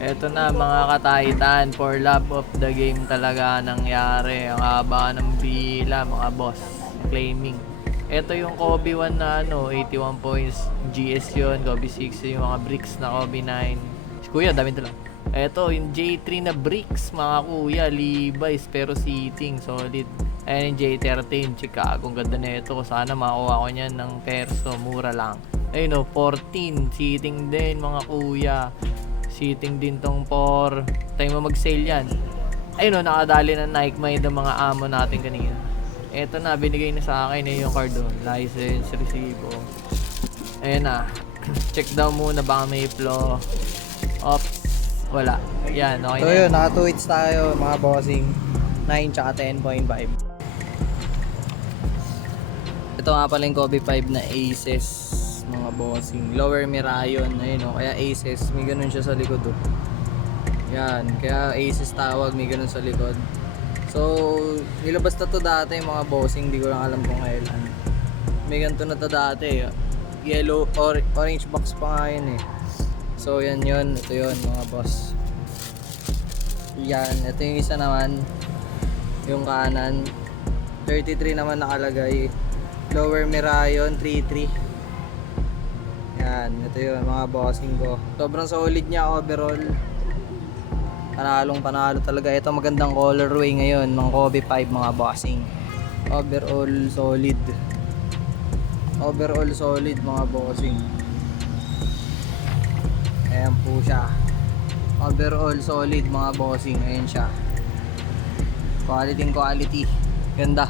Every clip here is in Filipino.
Eto na mga kataitan, for love of the game talaga nangyari. Ang haba ng pila mga boss, claiming. Eto yung Kobe 1 na 81 points, GS yun, Kobe 6 yung mga bricks na Kobe 9. Si kuya, dami lang. Eto yung J3 na bricks mga kuya, Levi's pero seating, solid. Ayan yung J13, Chicago, ang ganda na ito. Sana makuha ko niyan ng perso, mura lang. Ayun 14, seating din mga kuya. Seating din tong for tayo mo mag-sale yan. Ayun nakadali na Nike Mind ang mga amo natin kanina. Eto na, binigay na sa akin yung card doon. License, resibo. Ayun na. Check daw muna baka may flaw. Ops. Wala. Yan, okay So na. yun, naka 2 hits tayo mga bossing. 9 tsaka 10.5. Ito nga pala yung Kobe 5 na Aces mga bossing. Lower Mirayon, ayun o. Kaya Aces, may ganun siya sa likod o. Yan, kaya Aces tawag, may ganun sa likod. So, nilabas na to dati mga bossing, hindi ko lang alam kung kailan. May ganito na to dati. Yellow, orange box pa nga yun eh. So, yan yun. Ito yun mga boss. Yan, ito yung isa naman. Yung kanan. 33 naman nakalagay. Lower Mirayon, 3-3. Yan, ito yun mga bossing ko. Sobrang solid niya overall. Panalong panalo talaga. Ito magandang colorway ngayon ng Kobe 5 mga bossing. Overall solid. Overall solid mga bossing. Ayan po siya. Overall solid mga bossing. Ayan siya. Quality. Ganda.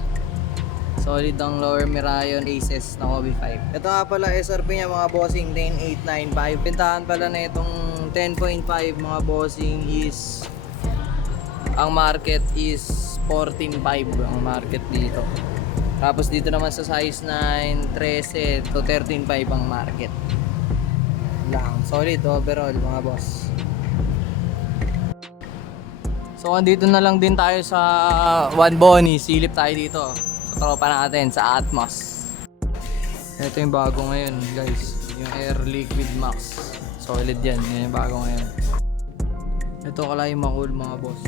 Solid ang Lower Mirayon Aces na Kobe 5. Ito nga pala SRP niya mga bossing 10895. Pintahan pala na itong 10.5 mga bossing is ang market is 14.5 ang market dito. Tapos dito naman sa size 9, 13 to 13.5 ang market. Lang, solid overall mga boss. So andito na lang din tayo sa One Bonnie. Silip tayo dito sa tropa natin sa Atmos. Ito yung bago ngayon guys, yung Air Liquid Max. Solid yan, yan yung bago ngayon. Ito kalay makul mga boss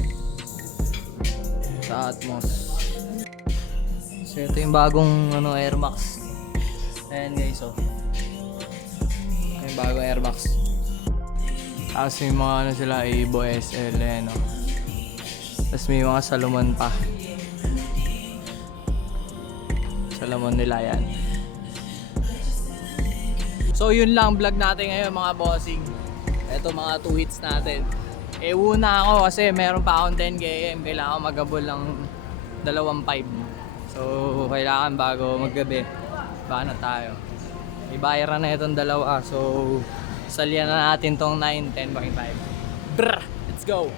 sa Atmos. So ito yung bagong Air Max. Ayan guys oh. Ito yung bagong Air Max. Tapos may mga sila Evo SL eh no. Tapos may mga Salomon pa. Salomon nila yan. So yun lang vlog natin ngayon mga bossing. Ito mga 2 hits natin. Una ako kasi meron pa akong 10 km. Kailangan magabol ng 2.5. So kailangan bago maggabi. Baka na tayo. Ibayaran na itong dalawa. So salyan na natin tong 9, 10.5. Brr! Let's go!